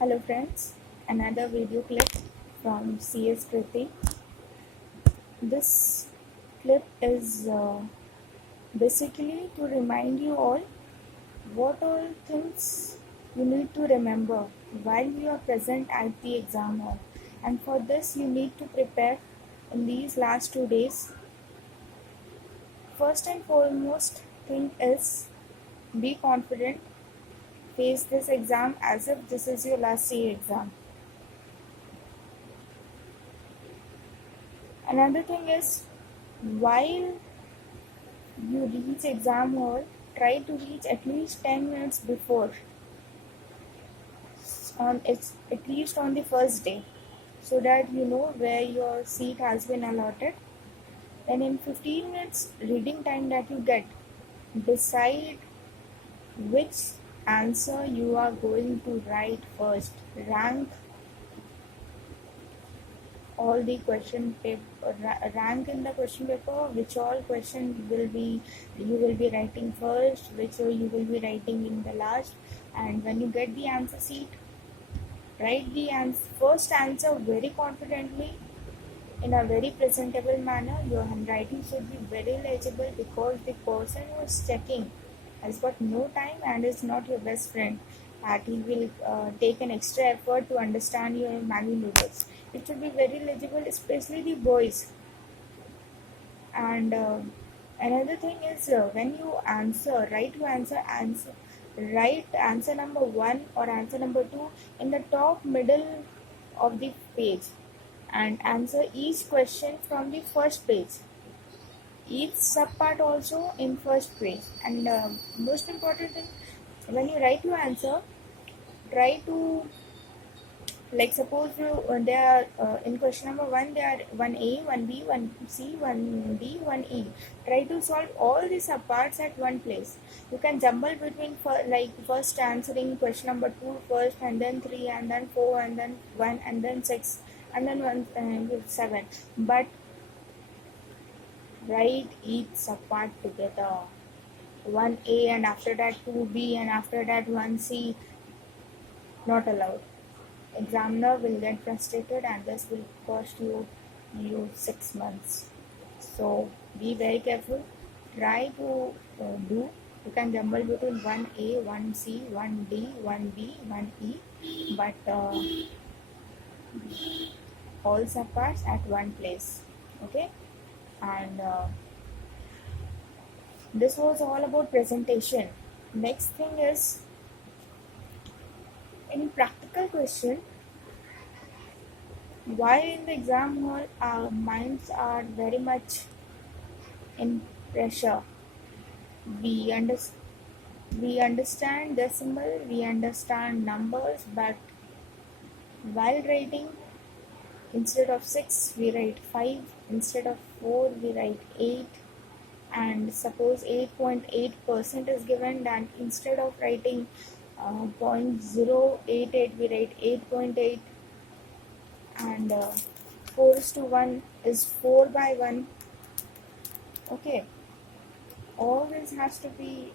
Hello friends, another video clip from CS Kriti. This clip is basically to remind you all what all things you need to remember while you are present at the exam hall. And for this you need to prepare in these last 2 days. First and foremost thing is be confident, face this exam as if this is your last CA exam. Another thing is, while you reach exam hall, try to reach at least 10 minutes before, at least on the first day, so that you know where your seat has been allotted. Then in 15 minutes reading time that you get, decide which answer you are going to write first. Rank all the question paper, rank in the question paper which all question you will be writing first, which you will be writing in the last. And when you get the answer sheet, write the first answer very confidently in a very presentable manner. Your handwriting should be very legible, because the person who is checking has got no time and is not your best friend, that he will take an extra effort to understand your maneuvers. It should be very legible, especially the boys. And another thing is, when you answer, write answer number 1 or answer number 2 in the top middle of the page, and answer each question from the first page, each subpart also in first page. And most important thing, when you write your answer, try to, like, suppose you there are in question number 1 there are 1A, 1B, 1C, 1D, 1E. Try to solve all the subparts at one place. You can jumble between first answering question number 2 first, and then 3, and then 4, and then 1, and then 6, and then 1 and 7, but write each subpart together. 1A and after that 2B and after that 1C, not allowed. Examiner will get frustrated and this will cost you 6 months. So be very careful. Try to do. You can jumble between 1A, 1C, 1D, 1B, 1E, but all subparts at one place. Okay, and this was all about presentation. Next thing is, in practical question, while in the exam hall our minds are very much in pressure. We understand decimal, we understand numbers, but while writing, instead of 6 we write 5, instead of 4 we write 8, and suppose 8.8% is given, then instead of writing 0.088 we write 8.8, and 4:1 is 4 by 1. Okay, all this has to be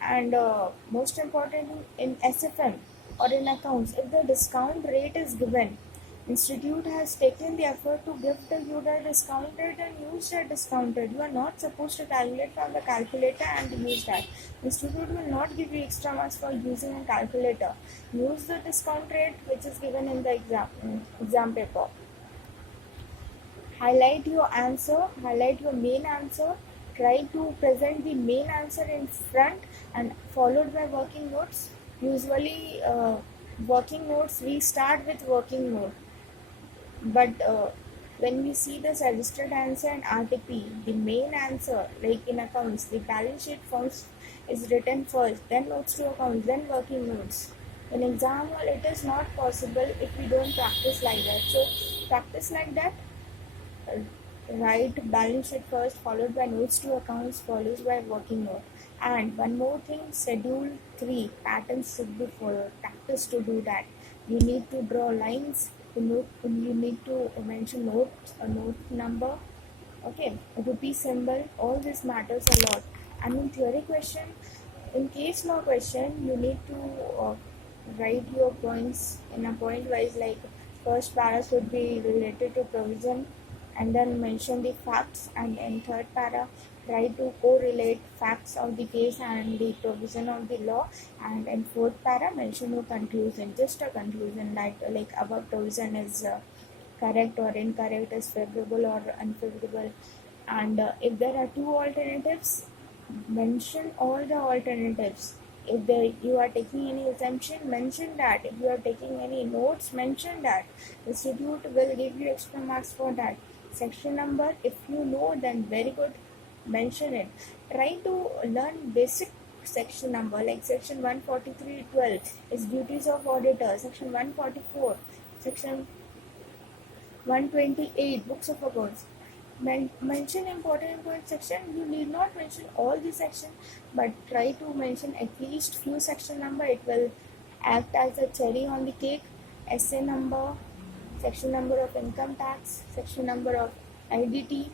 and most important, in SFM or in accounts, if the discount rate is given, institute has taken the effort to give you the discount rate, and use that discount rate. You are not supposed to calculate from the calculator and use that. Institute will not give you extra marks for using a calculator. Use the discount rate which is given in the exam paper. Highlight your answer, highlight your main answer. Try to present the main answer in front and followed by working notes. Usually working notes, we start with working note, but when we see the suggested answer and RTP, the main answer, like in accounts, the balance sheet forms is written first, then notes to accounts, then working notes. In exam hall, it is not possible if we don't practice like that. So practice like that. Write balance sheet first, followed by notes to accounts, followed by working note. And one more thing, schedule 3 patterns should be followed. Practice to do that. You need to draw lines. You need to mention a note number. Okay, a rupee symbol. All this matters a lot. And in theory question, in case law question, you need to write your points in a point wise, like first para should be related to provision and then mention the facts, and in third para try to correlate facts of the case and the provision of the law, and in fourth para mention your conclusion, just a conclusion that like above provision is correct or incorrect, is favorable or unfavorable, and if there are two alternatives, mention all the alternatives. If you are taking any assumption, mention that. If you are taking any notes, mention that. The institute will give you extra marks for that. Section number, if you know, then very good, mention it. Try to learn basic section number, like section 143.12 is duties of auditor, section 144, section 128 books of accounts. Mention important section. You need not mention all the section, but try to mention at least few section number. It will act as a cherry on the cake. Essay number, section number of income tax, section number of IDT,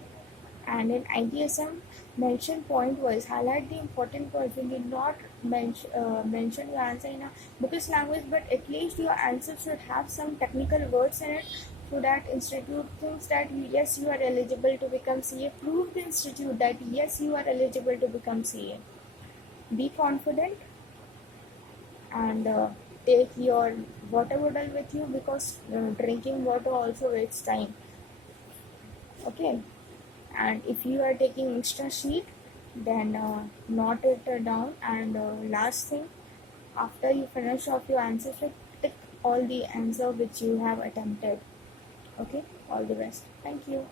and in ITSM, mention point wise. Highlight the important points. You need not mention your answer in a bookish language, but at least your answer should have some technical words in it, so that institute thinks that yes, you are eligible to become CA. Prove the institute that yes, you are eligible to become CA. Be confident, and take your water bottle with you, because drinking water also wastes time. Okay, and if you are taking extra sheet, then note it down, and last thing, after you finish off your answer sheet, tick all the answer which you have attempted. Okay, all the best. Thank you.